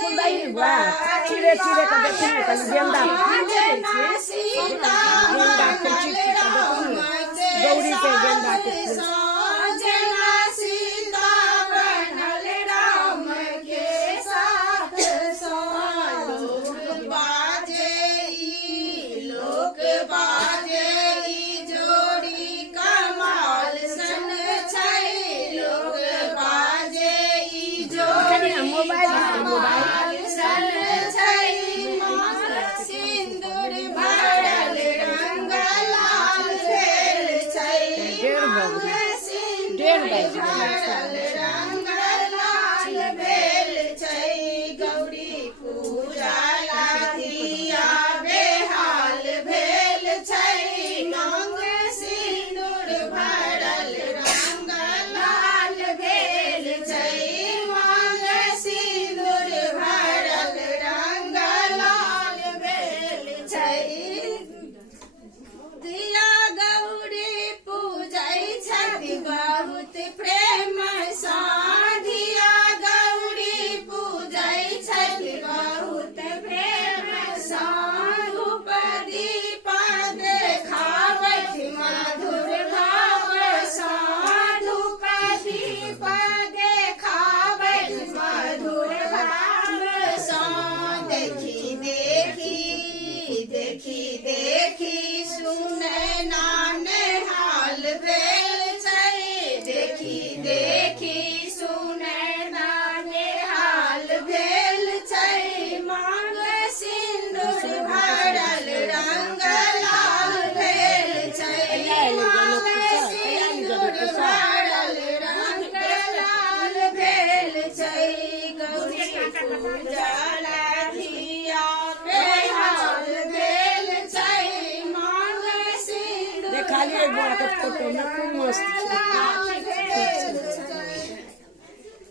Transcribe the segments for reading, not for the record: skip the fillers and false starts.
फुलदाई बा चिरे चिरे का देखिन कल गेंदा गेंदा के चिरे का देखिन गौरी के गेंदा के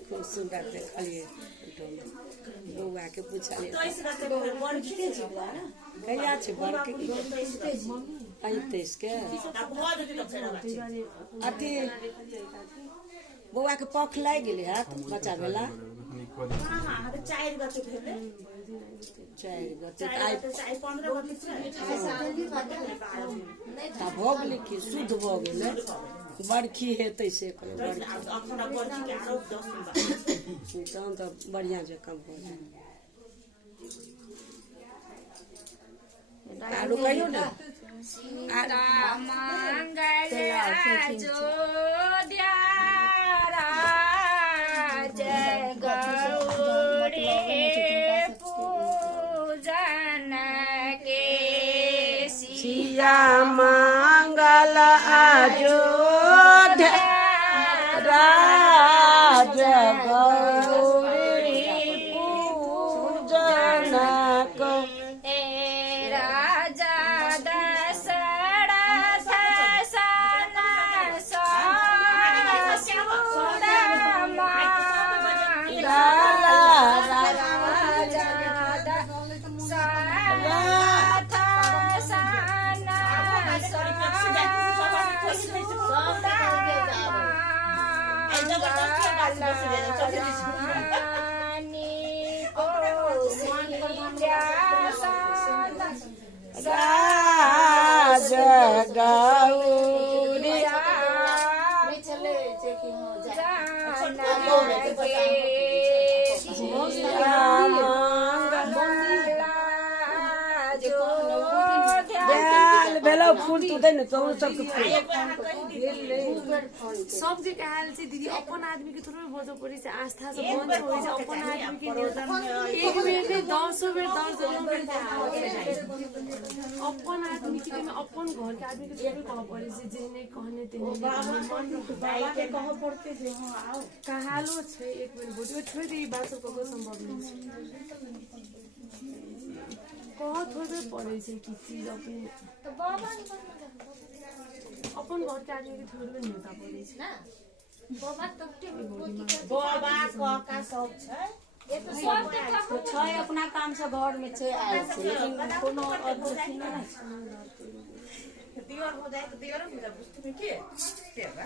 फूल सुंदर देखलिए बउआ के पूछलिए कहिया छै बड़ के आई 23 के अथी बउआ के पख लाग गेले हाथ बच्चा भेला हां 4 गते भेले 4 गते आई 15 गते ता भोग गेले कि शुद्ध भोग गेले बड़खी हेतै से तहन तऽ बढ़िया जकाँ भऽ जाए आरो कहियो ने सिया मंगल अयोध्या राज गौरी पूजन को राजा दशरथ सन ससुर राज गौरी भेलो फूल तू दे न तो सब सब जे कहल छै दीदी अपन आदमी के थोड़े बोझ पड़ी से आस्था से बंद होई छै अपन आदमी के नियोजन एक बेर में 10 बेर 10 बेर अपन आदमी के में अपन घर के आदमी के थोड़े कह पड़ी से जेने कहने तेने मन भाई के कह पड़ते जे हां आओ कहालो छै एक बेर बोझो छोड़ दे ई बात सब को संभव नहीं छै कह थोड़े पड़े छै कि चीज अपन तो बाबा अपन घर के आदमी के थोड़े नेता पड़े छै ना बाबा तकते बाबा काका सब छै ये तो सब छै अपना काम से घर में छै आयल छै लेकिन कोनो अथी नहीं छै दियर हो जाए तो दियर हो जाए बुझते में के बा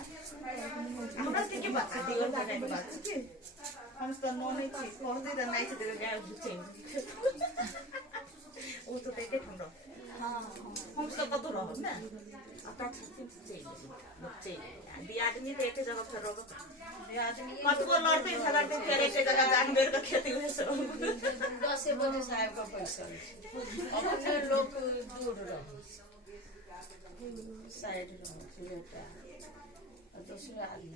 हमरा के बात दियर हो जाए बात के हम तो नोने छी कौन दे नहीं छे दे गाय बुचे ओ तो देखे ठंडो हां हम तो कतो रह ना आता छी बुचे दी आदमी तो एक जगह पर रहो दी आदमी कतो लड़ते झगड़ते फिर एक जगह जान बेर का खेती हुए सो 10 बजे साहब का पैसा अपने लोग दूर रहो साइड रहो बेटा और दूसरे आदमी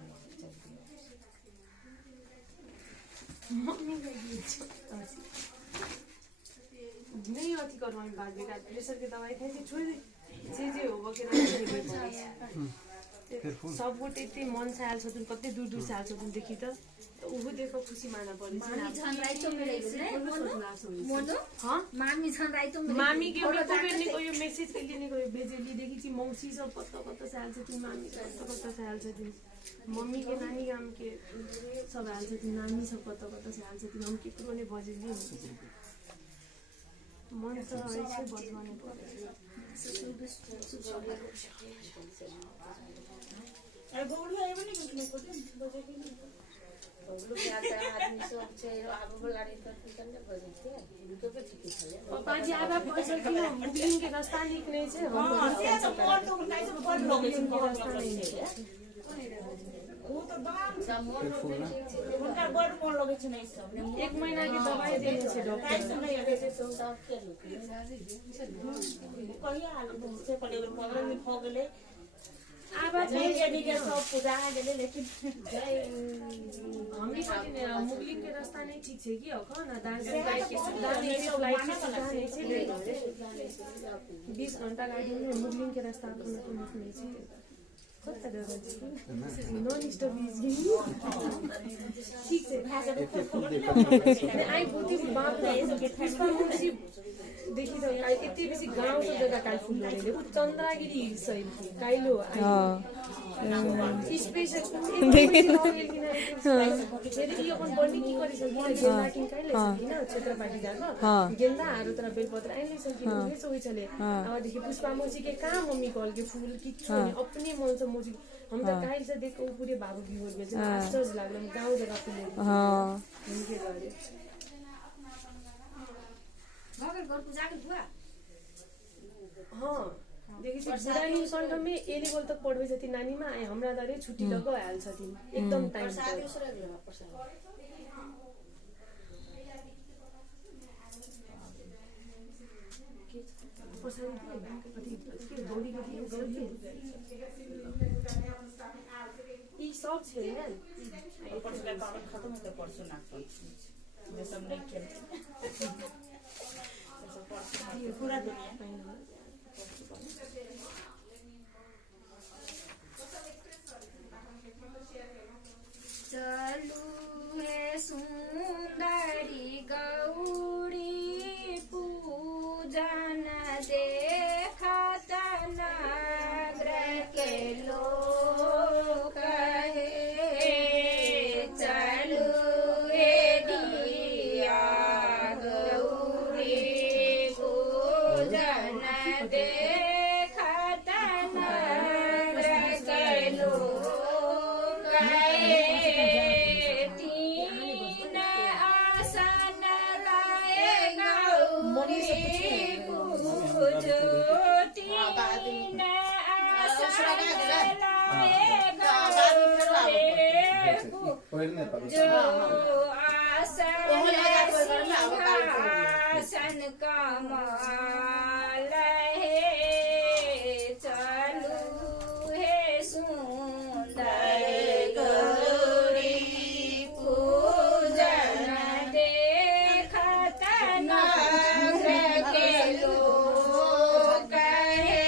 मम्मी नहीं अथी करू हामी बाद में प्रेशर के दवाई खाई छोड़ जे हो बकेर सब गोटे यति मन से आयल छथुन कते दूर दूर से आयल छथुन देखि त उहो देखो खुशी माना पड़े मामी छन् राइतो मामी के तो बेनी को यो मेसेज के लिए को भेजेली देखि छी मौसी सब कत से आयल छथुन मामी कत से आयल छथुन मम्मी के नानी गाम के सब आयल छथुन नानी सब कत से आयल छथुन हम केकरो ने बजेली मन त ऐसे बदमाने पड़े बौड़ी आए बनी कुछ नहीं बजे की बबलू के आता आदमी सब छे आगो बलाड़ी कर कितने बजे थे उनको पे ठीक है पापा जी आधा पैसा किलो मुगलिन के रास्ता निकले छे हां से तो मोर तो काई से बड़ लोग छे बहुत लोग छे वो तो दाम सामान उनका बड़ मन लगे छे नहीं सब 1 महीना की दवाई देने छे डॉक्टर से नहीं आवे तो सब के लोग कहिया हाल से पड़े 15 दिन हो गेले आवाज नहीं सब पूजा है गेले लेकिन हामी सकिने मुगलिन के रास्ता नहीं ठीक छे कि हो न दार्जिलिङ फ्लाइट के सुविधा नहीं छे फ्लाइट के सुविधा नहीं छे 20 घंटा गाड़ी में मुगलिन के रास्ता अपन नहीं छे कता डर नॉन स्टॉप इज ठीक छे आई बुद्धि बाप रे पुष्पा मुंशी देखि त यति बेसी गाउँ छ जग्गा कालफुल लरेले उ चन्द्रागिरी सहिल काइलो स्पेशल फेरि यो अपन बन्डी की करि सकिन गेन्दा काइले सकिन क्षेत्रपाटी जाको गेन्दा आरु तर बेलपत्र आइले सकिन उहे सोइ चले अब देखि पुष्पा मुंशी के कहाँ मम्मी कॉल के फूल की छोने अपने मन से मुझे हम त काइल से देखो पूरे बाबू की हो गए आश्चर्य लागल गाउँ जग्गा फुल हां उनके गरे मगर घर पूजा के बुआ हां देखि छ बुढानी कण्ठ में ए लेभल तक पढ्बै जति नानीमा आए हमरा दरे छुट्टी लग आयल छथिन एकदम टाइम प्रसाद उसरे गेल प्रसाद ई सब छै ने परसों का खत्म हो गया परसों ना ये सब नहीं खेलते पूरा दुनिया चलू हे सुंदरी गौरी पूजन देखत नगर के लोग हे चलू हे दिया गौरी पूजन देखत नगर के लोग जो आसन कमाल है चलू हे सुंदर गौरी पूजन देखत नगर के लोग हे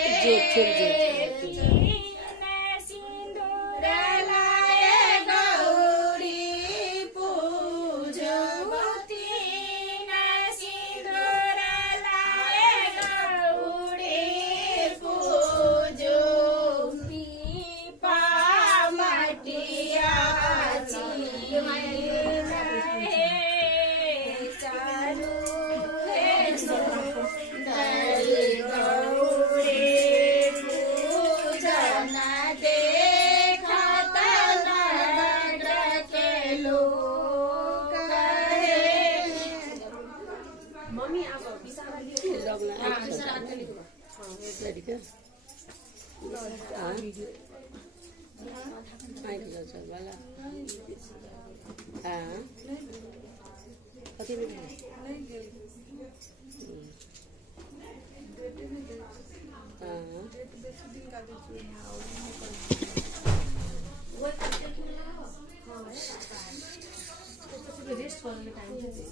रेस्ट गर्नु टाइम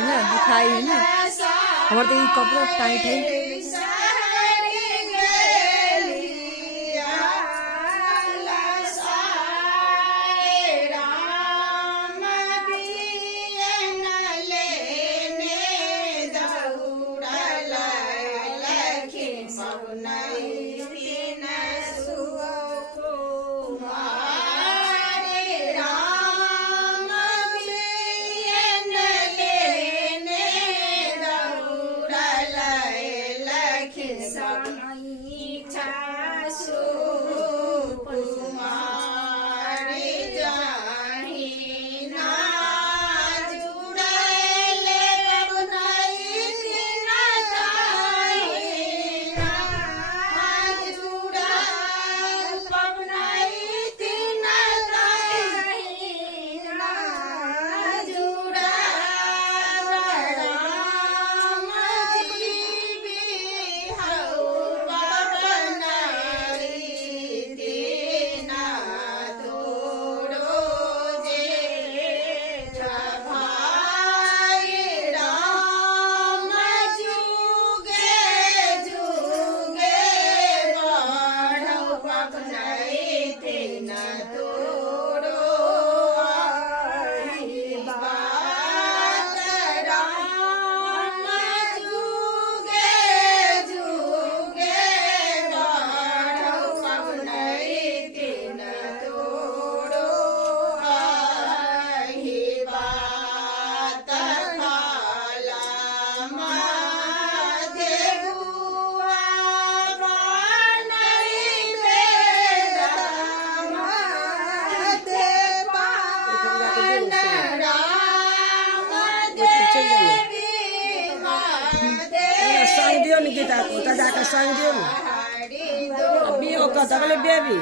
ना दिखाई ना हमारे तो ये कपड़ा टाइट है बेबी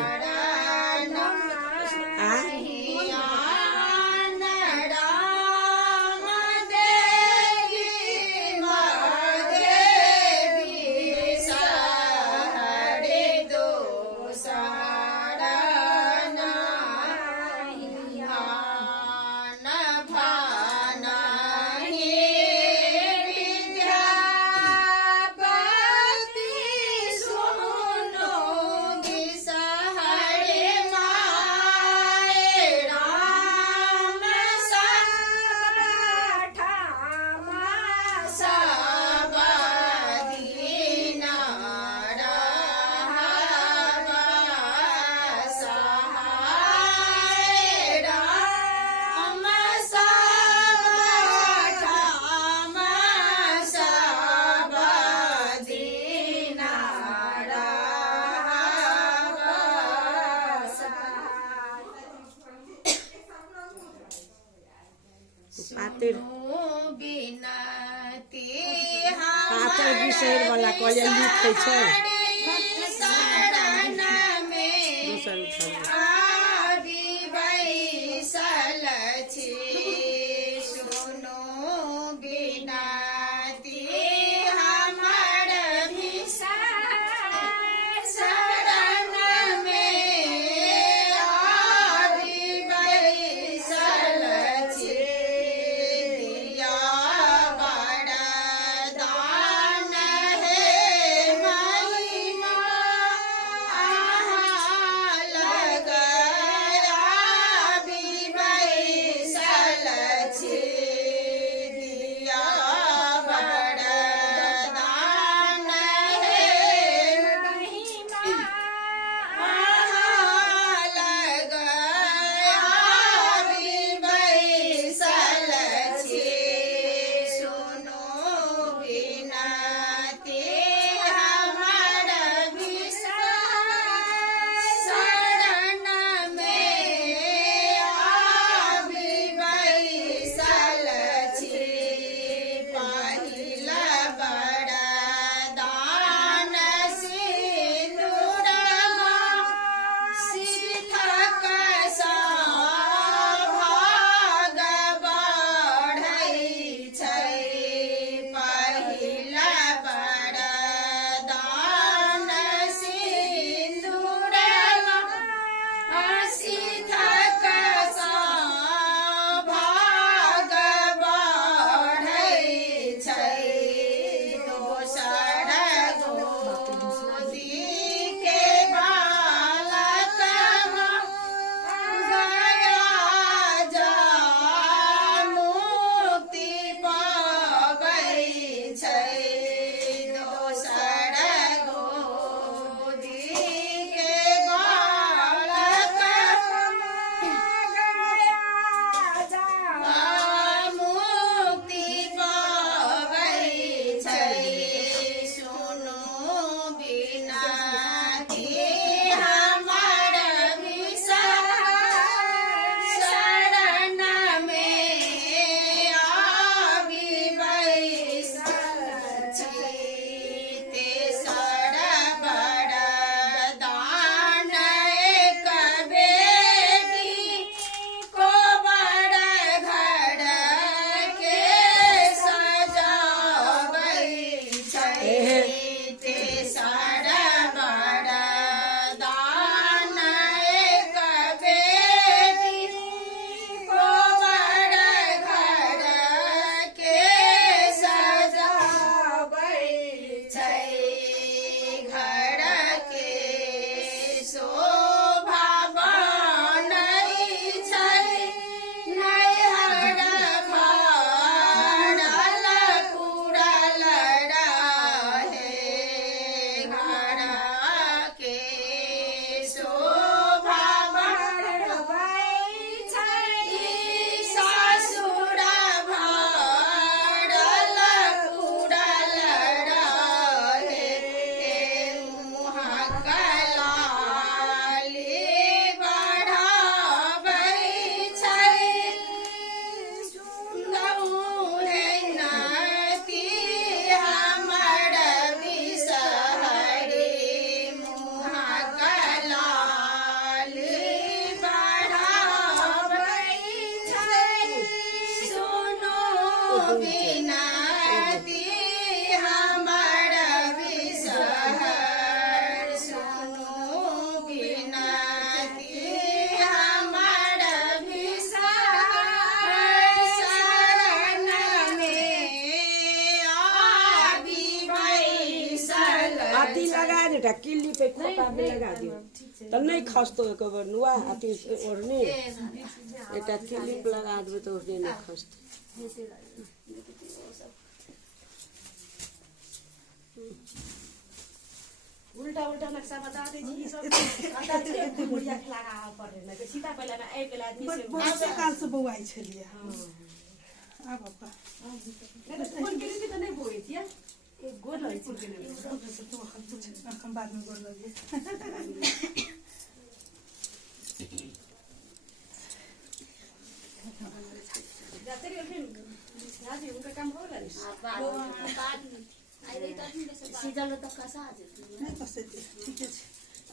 पातर विषय वाला कॉलेज लिखे छै शरण में एटा किल्ली पे खोटा में लगा दियो तो नहीं खसतो एक बार नुआ अति ओढ़नी एटा किल्ली पे लगा देबे तो ओढ़नी नहीं खसतो उल्टा उल्टा नक्शा बता दीजिए सब आता थे बुढ़िया लगा पड़े ना सीता पहले ना एक बेला आदमी से बस काल से बौआई छलिए आ बाबा फूल के लिए तो नहीं बोई थी एक गोल है फूल के लिए तो हम बाद में बोल लगे जाते रहे फिर राजी उनका काम हो गया सीजन तो कैसा आ जाती नहीं फसे ठीक है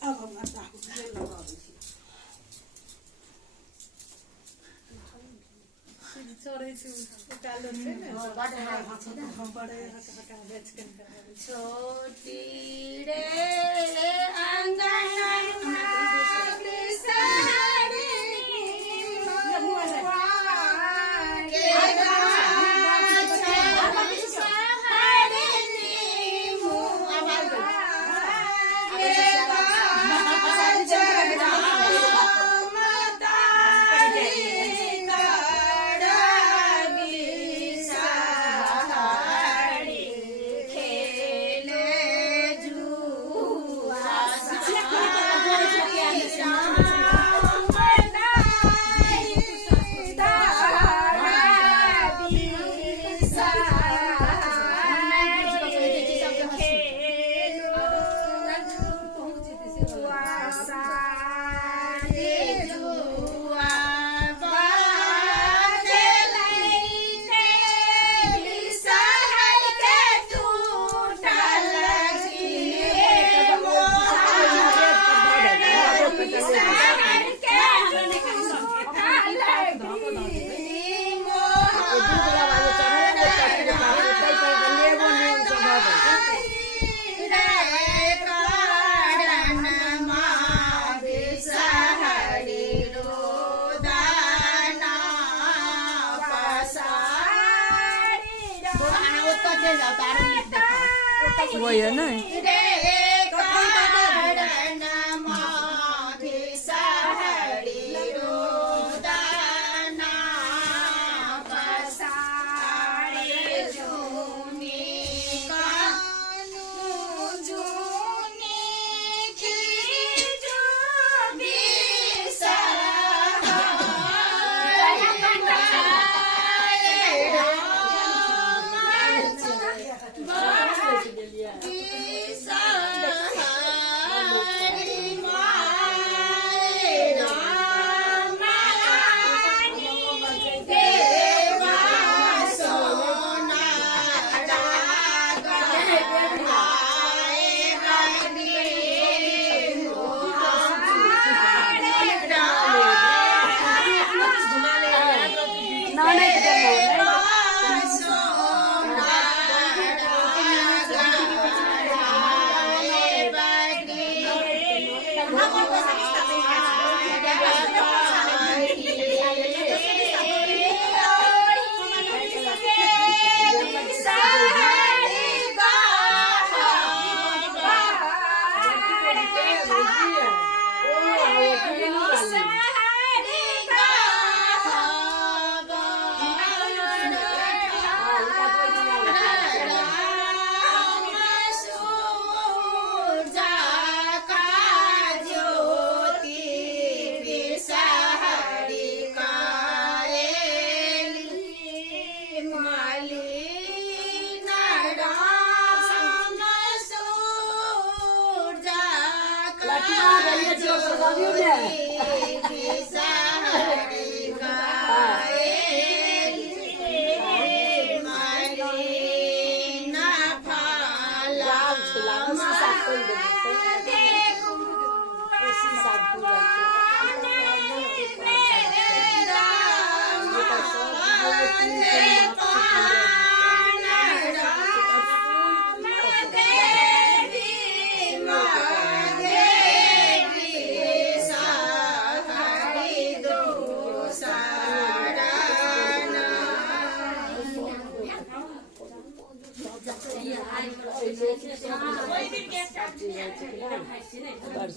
अब हम आता हूं छोटी रे अंगना वही है ना Isa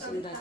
सुंदर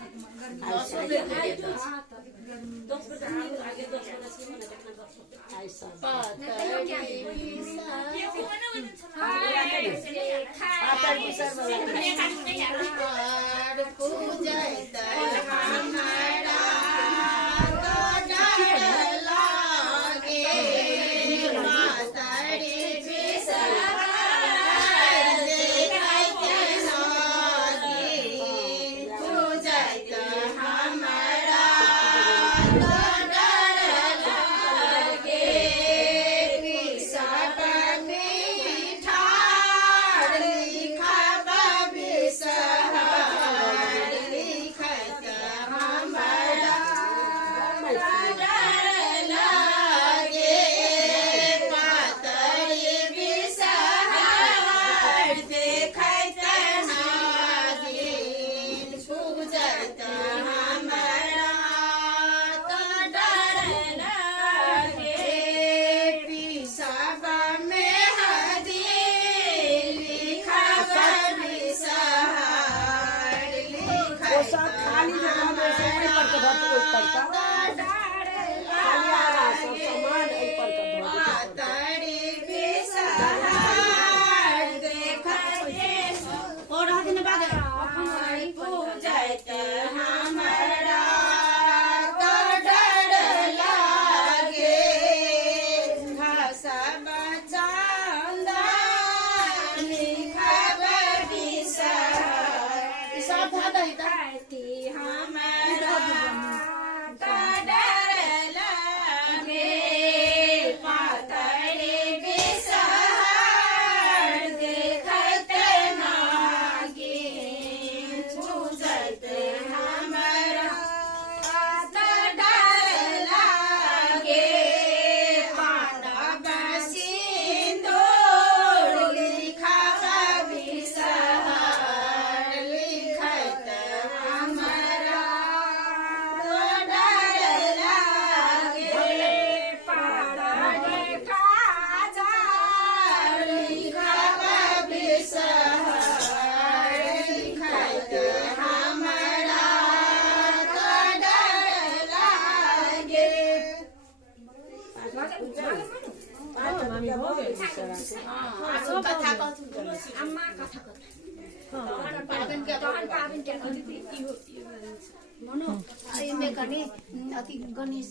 गणेश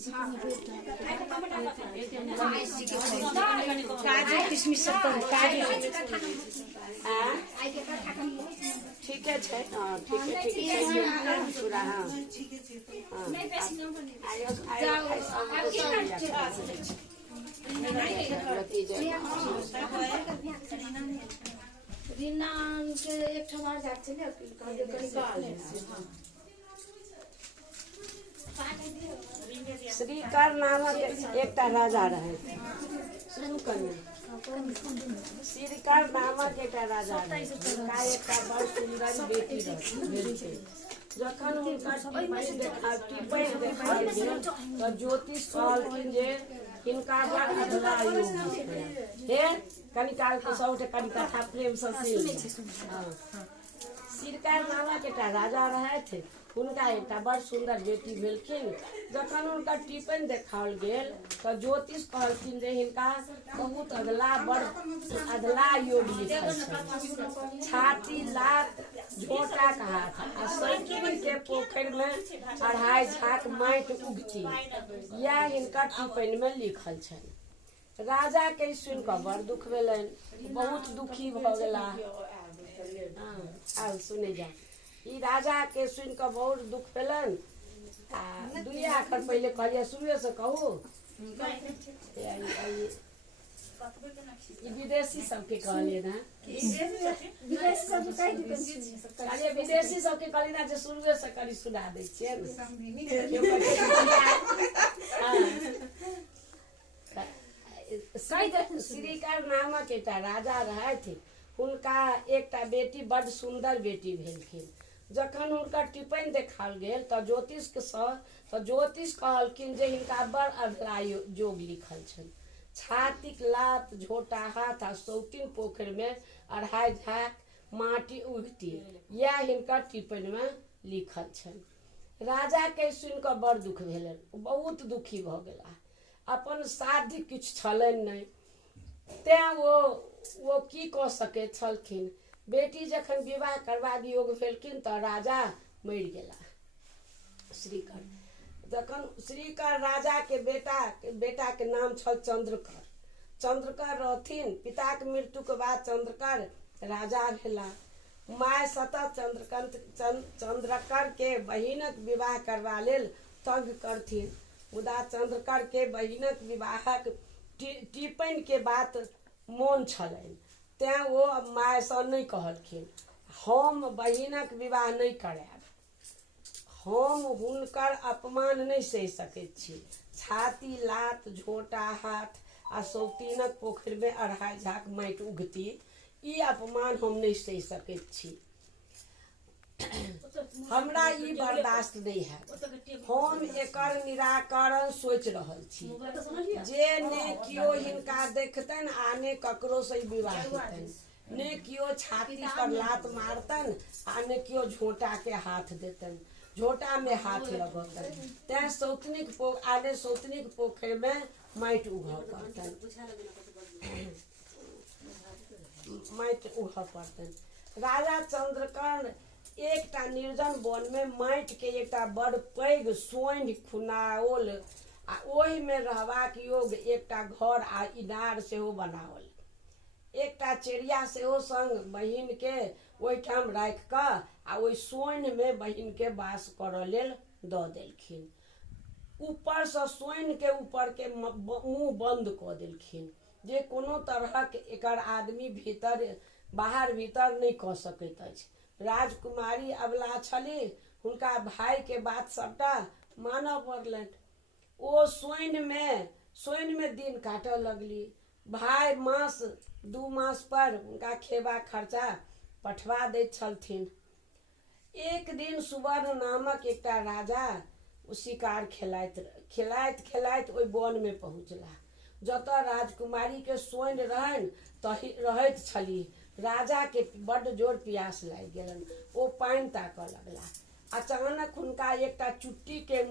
जी काजू किशमिश सब काजू ठीक है पूरा हाँ रीना के एक ठमार जाते ने श्रीकर नामक एक राजा रहे शुरू करने श्रीकर नामक एक राजा रहे एक बड़ सुंदर बेटी रही जखन हुनकर तो ज्योतिष कहलखिन जे हिनका बड़ अधला योग हे कनि काल के सब कनि कथा प्रेम से श्रीकर नामक एक राजा रहे थे हुनका एक बड़ सुंदर बेटी भेलखिन जखन हुनका टिपन देखाओल गेल तो ज्योतिष कहलखिन जे हिनका बहुत अधला बड़ अधला योग लिखल छै छाती लात झोटा कहा था सैकिन के पोखर में 2.5 झाक माटि उगती यह हिनका टिपन में लिखल छै राजा के सुन कऽ बड़ दुख भेलन बहुत दुखी भ गेला आब सुने जा ई राजा के सुन कऽ बहुत दुख भेलन आ दुई आखर पहले कहलिए शुरुए से कहू विदेशी सबके कहलिए ना विदेशी सबके कहलिए ना जे शुरुए से करी सुना दै छियै श्रीकर नामक एक राजा रहे थे हुनका एक बेटी बड़ सुंदर बेटी भेलखिन जखन हुनकर टिपन देखाल गेल तो ज्योतिष कहलखिन जे हिनका बड़ अधला जोग लिखल छनि छातीक लात झोटा हाथ आ सौतिन पोखर में 2.5 झाक माटी उगती यह हिनकर टिपन में लिखल छनि। राजा के सुनि कऽ बड़ दुख भेलनि, बहुत दुखी भऽ गेला। अपन साध्य किछु छलनि नहि, तैं वो की कऽ सकैत छलखिन। बेटी जखन विवाह करबाक योग भेलखिन तऽ राजा मरि गेला। श्रीकर जखन श्रीकर राजा के बेटा के नाम छल चंद्रकर। चंद्रकर रहथिन। पिता के मृत्यु के बाद चंद्रकर राजा भेला। माय सतत चंद्रकर के बहिनक विवाह करबा लेल तंग करथिन, मुदा चंद्रकर के बहिनक विवाहक टिप्पणी के बात मोन छलनि, तैं वो माय सँ नहि कहलखिन हम बहिनक विवाह नहि करायब, हम हुनकर अपमान नहि सहि सकैत छी। छाती लात झोटा हाथ आ सौतीनक पोखरि में 2.5 झाक माटि उगती, ई अपमान हम नहीं सहि सकैत छी। हमरा ई बर्दाश्त नहीं है। हम एकर निराकरण सोच रहल छी, जे ने कियो हिनका देखतन आ ने ककरो से विवाह हेतन, ने कियो छाती पर लात मारतन आ ने कियो झोटा के हाथ देतन, झोटा में हाथ लगतन, तैं सौतनिक पोखरि में माटि उघ पड़तन। राजा चंद्रकर्ण एकटा निर्जन वन में माटि के एकटा बड़ पैघ सोंढि खुनाओल आ ओहि में रहबाक योग्य एकटा घर आ इनार सेहो बनाओल। एकटा चिड़िया सेहो संग बहिन के ओहिठाम राखि कऽ आ ओहि सोंढि में बहिन के वास करऽ लेल दऽ देलखिन। ऊपर से सोंढि के ऊपर के मुंह बंद कऽ देलखिन, जे कोनो तरहक एकर आदमी बाहर भीतर नहीं कऽ सकैत अछि। राजकुमारी अबला छली, हुनका भाई के बात सबटा मानऽ पड़लनि। ओ सोइन में दिन काटऽ लगली। भाई 2 मास पर हुनका खेबा खर्चा पठवा दैत छलथिन। एक दिन सुवर्ण नामक एकटा राजा शिकार खेलाइत ओहि वन में पहुँचला, जतऽ राजकुमारी के सोइन रहैत छली। राजा के बड़ जोर प्यास लागि गेलन। ओ पानि ताकऽ लगला। अचानक हुनका एकटा चुट्टी के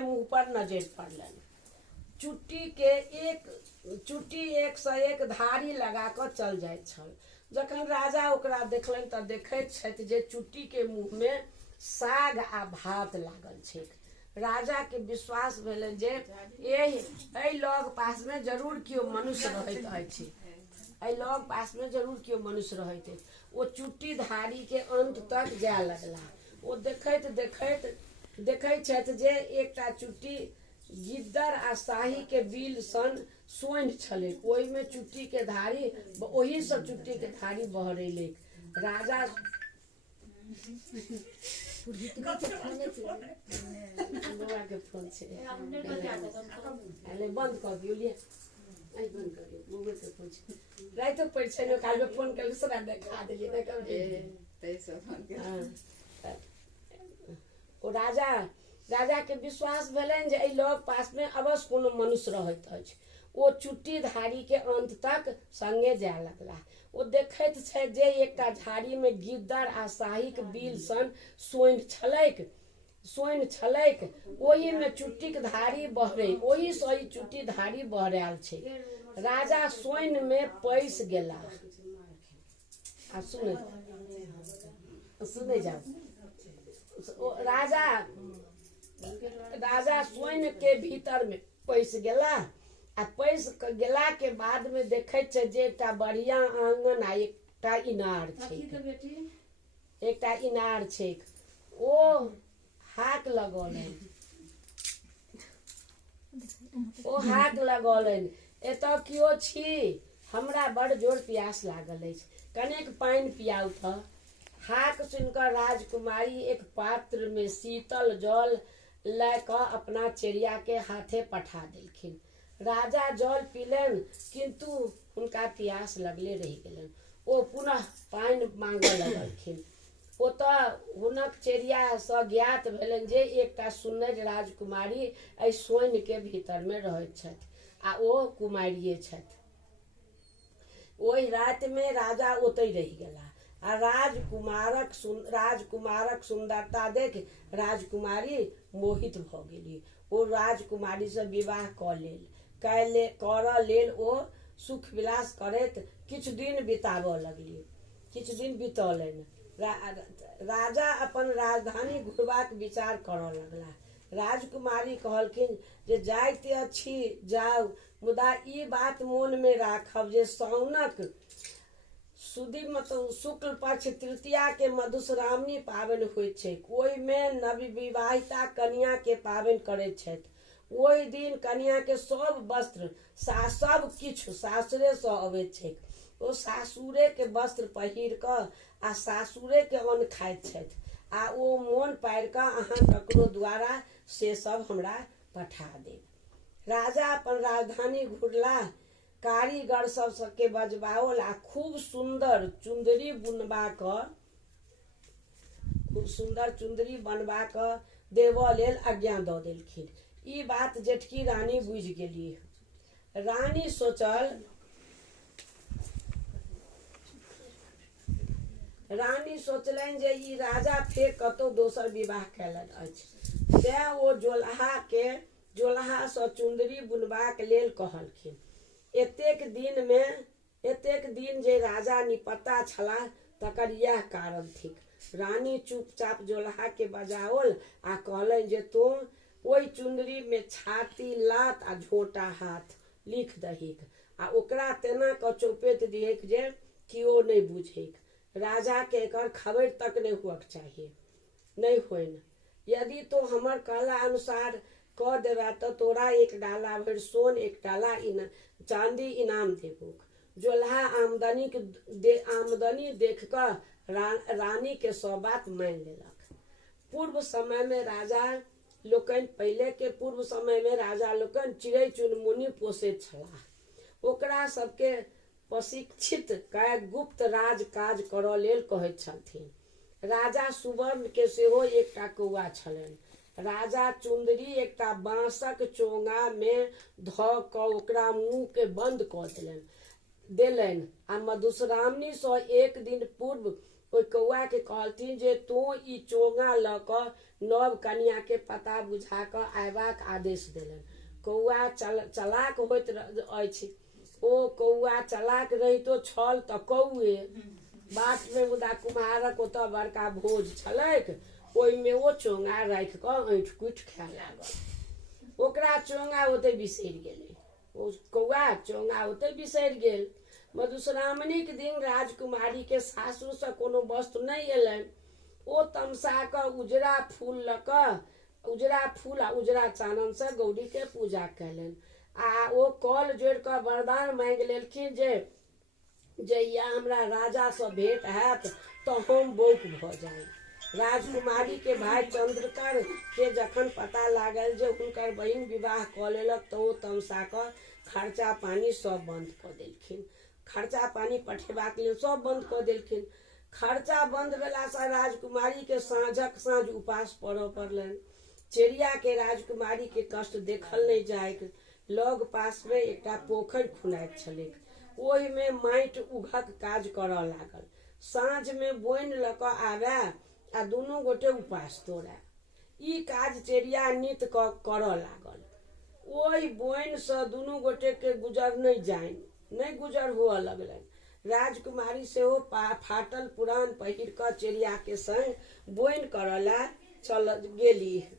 मुंह पर नजर पड़लनि। चुट्टी 101 धारी लगा कऽ चल जाइत छल। जखन राजा ओकरा देखलनि तऽ देखैत छथि जे चुट्टी के मुंह में साग आ भात लागल छै। राजा के विश्वास भेलनि जे एहि लग पास में जरूर कियो मनुष्य रहैत अछि। ओ चुट्टी धारी के अंत तक जाय लगला। ओ देखैत छथि जे एकटा चुट्टी गिद्दर आ शाही के बिल सन सोंढि छलै। ओहि में चुट्टी के धारी बहरैले। राजा के फोन छे बंद कर दियो, राइतो पड़ छे काल में फोन कर सरा देखा देलिए। ओ राजा के विश्वास भेलनि जे एहि लग पास में अवश्य कोनो मनुष्य रहैत अछि। ओ चुट्टी धारी के अंत तक संगे जाय लगला। ओ देखैत छै जे एकटा झाड़ी में गिद्दर आ शाहीक बिल सन सोंढि छलैक। ओहि में चुट्टीक धारी बहरायल छै। राजा सोंढि में पैस गेला। सुने जाओ। राजा सोंढि के भीतर में पैस गेला। आ पैस गेला के बाद में देखैत छै जे एकटा बढ़िया आंगन आ एकटा इनार छै। ओ हाक लगौलनि, एतऽ कियो छी? हमरा बड़ जोर प्यास लागल अछि, कनेक पानि पियाउ तऽ। हाक सुनिकऽ राजकुमारी एक पात्र में शीतल जल लय कऽ अपना चिड़िया के हाथे पठा देलखिन। राजा जल पीलनि, किंतु हुनका प्यास लगले रहि गेलनि। ओ पुनः पानि मांगऽ लगलखिन। ओतऽ हुनक चिड़िया सँ ज्ञात भेलनि जे एकटा सुन्नरि राजकुमारी एहि सोंढि के भीतर में रहैत छथि आ ओ कुमारिये छथि। ओहि राति में राजा ओतै रहि गेला। आ राजकुमारक सुंदरता देख राजकुमारी मोहित भ गेली। ओ राजकुमारी से विवाह करऽ लेल ओ सुख विलास करैत किछु दिन बिताबऽ लगली। किछु दिन बितौलनि। राजा अपन राजधानी घुरबाक विचार करऽ लगला। राजकुमारी कहलखिन जे जाइत अछि जाउ, मुदा ई बात मोन में राखब जे साउनक सुदी मतलब शुक्ल पक्ष तृतीया के मधुश्रावणी पाबनि होइत छै। ओहि में नवविवाहिता कन्या के पाबनि करैत छथि। ओहि दिन कन्या के सब वस्त्र सब किछु सासुरे से अबैत छै। ओ सासुरे के वस्त्र पहिर कऽ आ सासुरे के अन्न खाइत छथि। आ ओ मोन पारि कऽ अहाँ ककरो द्वारा से सब हमरा पठा देब। राजा अपन राजधानी घुरला। कारीगर सबके बजबाओल आ खूब सुंदर चुंदरी बनवा कऽ देबऽ लेल आज्ञा दऽ देलखिन। ई बात जेठकी रानी बुझि गेली। रानी सोचलनि जे ई राजा फेर कतौ दोसर विवाह कयलनि अछि। तेँ ओ जोलहा सँ चुंदरी बुनबाक लेल कहलखिन। एतेक दिन जे राजा निपत्ता छलाह तकर यह कारण थिक। रानी चुपचाप जोलहा के बजाओल आ कहलनि जे तो ओहि चुंदरी में छाती लात आ झोटा हाथ लिख दहीक आ ओकरा तेना क चौपैत दिहेक जे किओ नहीं बुझेक। राजा के एकर खबर तक नहीं हुअक चाहिए। नहीं होइन। यदि तो हमर कहला अनुसार क देबा तो तोरा एक डाला भर सोन एक डाला चांदी इनाम देबोक। जोल्हा आमदनी देख कर रानी के सब बात मान लेलक। पूर्व समय में राजा लोकन चिड़ै चुनमुनी पोसैत छलाह। ओकरा सबके प्रशिक्षित कए गुप्त राज काज करऽ लेल कहैत छलथिन। राजा सुवर्ण के सेहो एकटा कौआ छलनि। राजा चुंदरी एकटा बांसक चोंगा में धऽ कऽ ओकरा मुंह के बंद कऽ देलनि आ मधुश्रावणी सँ एक दिन पूर्व ओहि कौआ के कहलथिन जे तो ई चोंगा लऽ कऽ नव कन्या के पता बुझा कऽ आयबाक आदेश देलनि। कौआ चलाक होइत अछि। ओ कौआ चलाक रहितो छल तऽ कौए। बाट में मुदा कुम्हारक ओतऽ बड़का भोज छलैक। ओहि में ओ चोंगा राखि कऽ ऐंठ कुटि खाय लागल। ओकरा चोंगा ओतै बिसरि गेलै। ओ कौआ चोंगा ओतै बिसरि गेल। मधुश्रावणी के दिन राजकुमारी के सासुर से कोनो वस्तु नहीं एलनि। ओ तमसा कऽ उजरा फूल आ उजरा चानन से गौरी के पूजा कयलनि आ ओ कल जोड़ि कऽ वरदान मांगि लेलखिन जे जहिया हमरा राजा से भेंट हैत तऽ हम बौक भऽ जायब। राजकुमारी के भाई चंद्रकर के जखन पता लागल जे हुनकर बहिन विवाह कऽ लेलक तऽ ओ तमसा कऽ खर्चा पानी सब बंद कऽ देलखिन। खर्चा पानी पठेबाक लेल सब बंद कऽ देलखिन। खर्चा बंद भेला सँ राजकुमारी के साँझक साँझ उपास पड़ऽ पड़लनि। चेरिया के राजकुमारी के कष्ट देखल नहीं जायक। लग पास में एकटा पोखरि खुनाइत छलैक। ओहि में माटि उघक काज करऽ लागल। साँझ में बोनि लऽ कऽ आबए आ दुनू गोटे उपास तोड़े। ई काज चेरिया नित करऽ लागल। ओहि बोनि सँ दुनू गोटे के नहीं गुजर हुअ लगलनि। राजकुमारी सेहो फाटल पुरान पहिर कऽ चेरिया के संग बोनि करऽ लए चल गेलीह।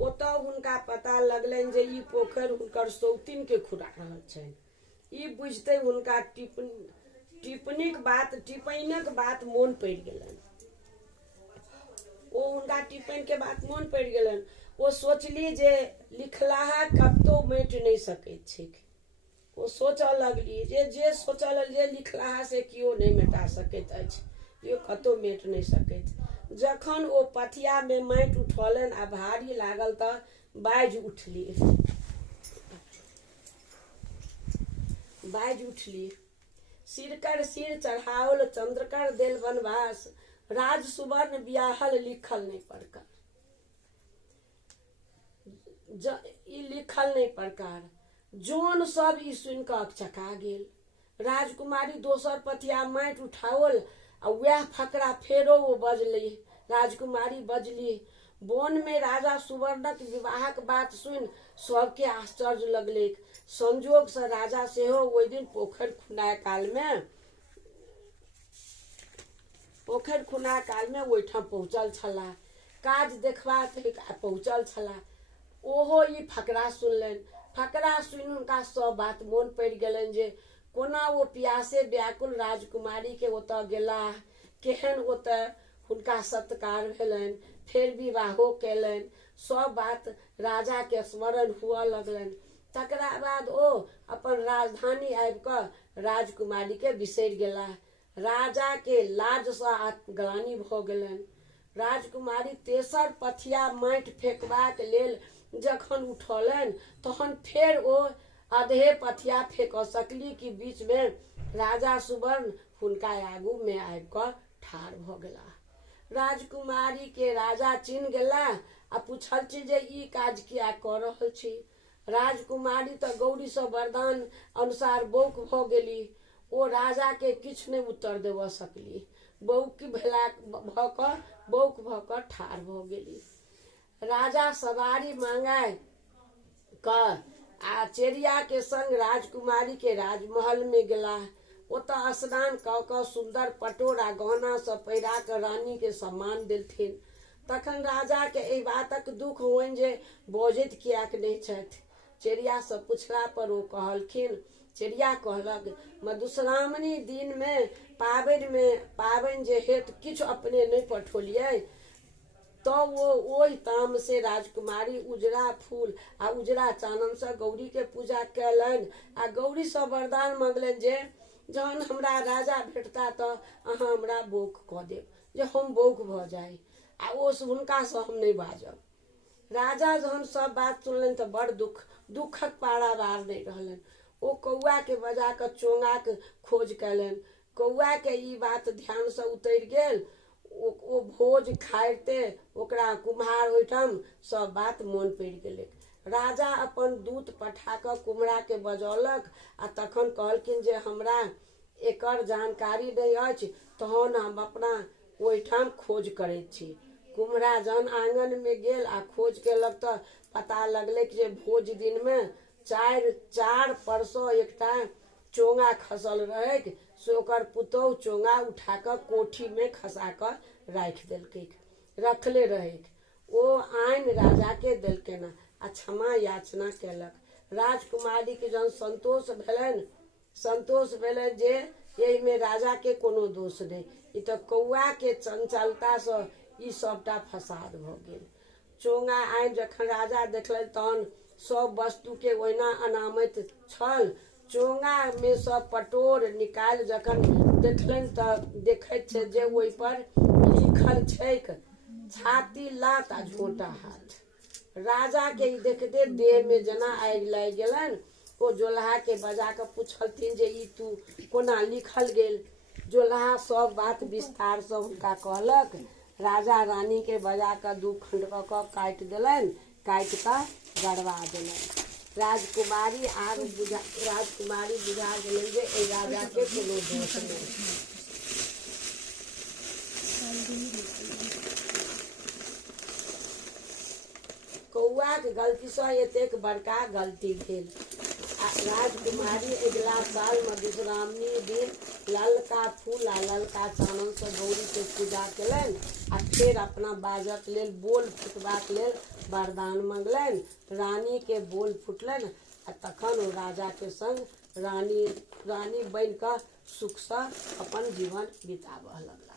ओतऽ हुनका पता लगलनि जे ई पोखरि हुनकर सौतीन के खुरा रहल छनि। ई बुझते हुनका टिप्पणीक बात मोन पड़ि गेलनि। हुनका टिप्पणी के बात मोन पड़ि गेलनि। ओ सोचली जे लिखलाहा कतौ मेट नहीं सकैत छैक। ओ सोचऽ लगली जे सोचल जे लिखलाहा से कियो नहीं मेटा सकैत अछि। यो कतौ मेट नहीं सकैत। जखन ओ पथिया में माटि उठौलनि आ भारी लागल तऽ बाजि उठली। सिरकर सिर चढ़ाओल चंद्रकर देल वनवास। राज सुवर्ण बियाहल लिखल नहीं प्रकार। जोन सब ई सुनि कऽ अकचका गेल। राजकुमारी दोसर पथिया माटि उठाओल आ वह फकरा फेरो वो बजली। राजकुमारी बजली। वन में राजा सुवर्णक विवाहक बात सुन सबके आश्चर्य लगले। संजोग से राजा सेहो ओहि दिन पोखर खुना काल में ओहिठाम पहुँचल छला। काज देखबा पहुँचल छला। ओहो ई फकरा सुनलनि। फकरा सुनि हुनका सब बात मोन पड़ि गेलनि जे कोना ओ पियासे व्याकुल राजकुमारी के ओतऽ गेलाह, केहन ओतऽ हुनका सत्कार भेलनि, फेर विवाहो कैलनि। सब बात राजा के स्मरण हुआ लगलनि। तकरा बाद ओ अपन राजधानी आबि कऽ राजकुमारी के बिसरि गेलाह। राजा के लाज सँ ग्लानि भऽ गेलनि। राजकुमारी तेसर पथिया माटि फेकबाक लेल जखन उठौलनि तहन फेर ओ आधे पथिया फेंक सकली कि बीच में राजा सुवर्ण हुनका आगू में आबि कऽ ठाढ़ भऽ गेला। राजकुमारी के राजा चिन्ह गेला आ पूछलथिन जे ई काज किया कऽ रहल छी। राजकुमारी तऽ गौरी सँ वरदान अनुसार बौक भऽ गेली। ओ राजा के किछु नहि उत्तर देबऽ सकली। बौक भऽ कऽ ठाढ़ भऽ गेली। राजा सवारी मंगाय कऽ आ चेरिया के संग राजकुमारी के राजमहल में गेला। ओतऽ स्नान कऽ कऽ सुंदर पटोर आ गहना सब पहिरा कऽ रानी के सम्मान देलथिन। तखन राजा के एहि बातक दुख होनि जे बजैत कियाक नहि छथि। चेरिया से पूछला पर ओ कहलखिन। चेरिया कहलक, मधुश्रावणी दिन में पाबनि जे हेतु किछु अपने नहीं पठौलियै। तो वो ओहि ताम से राजकुमारी उजरा फूल आ उजरा चानन से गौरी के पूजा कैलनि आ गौरी से वरदान मंगलनि जे जहन हमरा राजा भेटता तो अहाँ हमरा बौक कऽ देब, जे हम बौक भऽ जाय आ ओ हुनका से हम नहीं बाजब। राजा जहन सब बात सुनलनि तो बड़ दुखक पारावार नहीं रहलनि। ओ कौआ के बजा कऽ चोंगाक खोज कैलनि। कौआ के ई बात ध्यान से उतरि गेल। ओ भोज खाइते ओकरा कुम्हार ओहिठाम सब बात मोन पड़ि गेलै। राजा अपन दूत पठा कऽ कुम्हरा के बजौलक आ तखन कहलखिन जे हमरा एकर जानकारी नहीं अछि, तहन हम अपना ओहिठाम खोज करैत छी। कुम्हरा जहन आंगन में गेल आ खोज केलक तऽ पता लगलै जे भोज दिन में चार परसों एकटा चोंगा खसल रहैक से ओकर पुतौह चोंगा उठा कऽ कोठी में खसा कऽ राखि देलकै, रखले रहैक। ओ आइन राजा के देलकनि आ क्षमा याचना केलक। राजकुमारी के जहन संतोष भेलनि जे एहि में राजा के कोनो दोष नहीं, ई तऽ कौआ के चंचलता सँ ई सबटा फसाद भऽ गेल। चोंगा आइन जखन राजा देखलनि तहन सब वस्तु के ओहिना अनामैत छल। चोंगा में सब पटोर निकाल जखन देखलनि तऽ देखैत छै जे ओहि पर लिखल छैक छाती लात आ झोटा हाथ। राजा के ई देखते देह में जेना आगि लागि गेलनि। ओ जोल्हा के बजा कऽ पूछलथिन जे ई तू कोना लिखल गेल। जोल्हा सब बात विस्तार से हुनका कहलक। राजा रानी के बजा कऽ दू खंड कऽ कऽ काटि देलनि, काटि कऽ गड़वा देलनि। राजकुमारी बुझा गेलनि जे एहि राजा के कोनो दोष नहीं। कौआ के गलती से एतेक बड़का गलती भेल। राजकुमारी अगिला साल मधुश्रावणी दिन ललका फूल आ ललका चानन से गौरी के पूजा केलनि आ फेर अपना बाजक लेल बोल फुटबाक लेल वरदान मंगलनि। रानी के बोल फुटलनि आ तखन ओ राजा के संग रानी बनि कऽ सुख से अपन जीवन बिताबऽ लगलाह।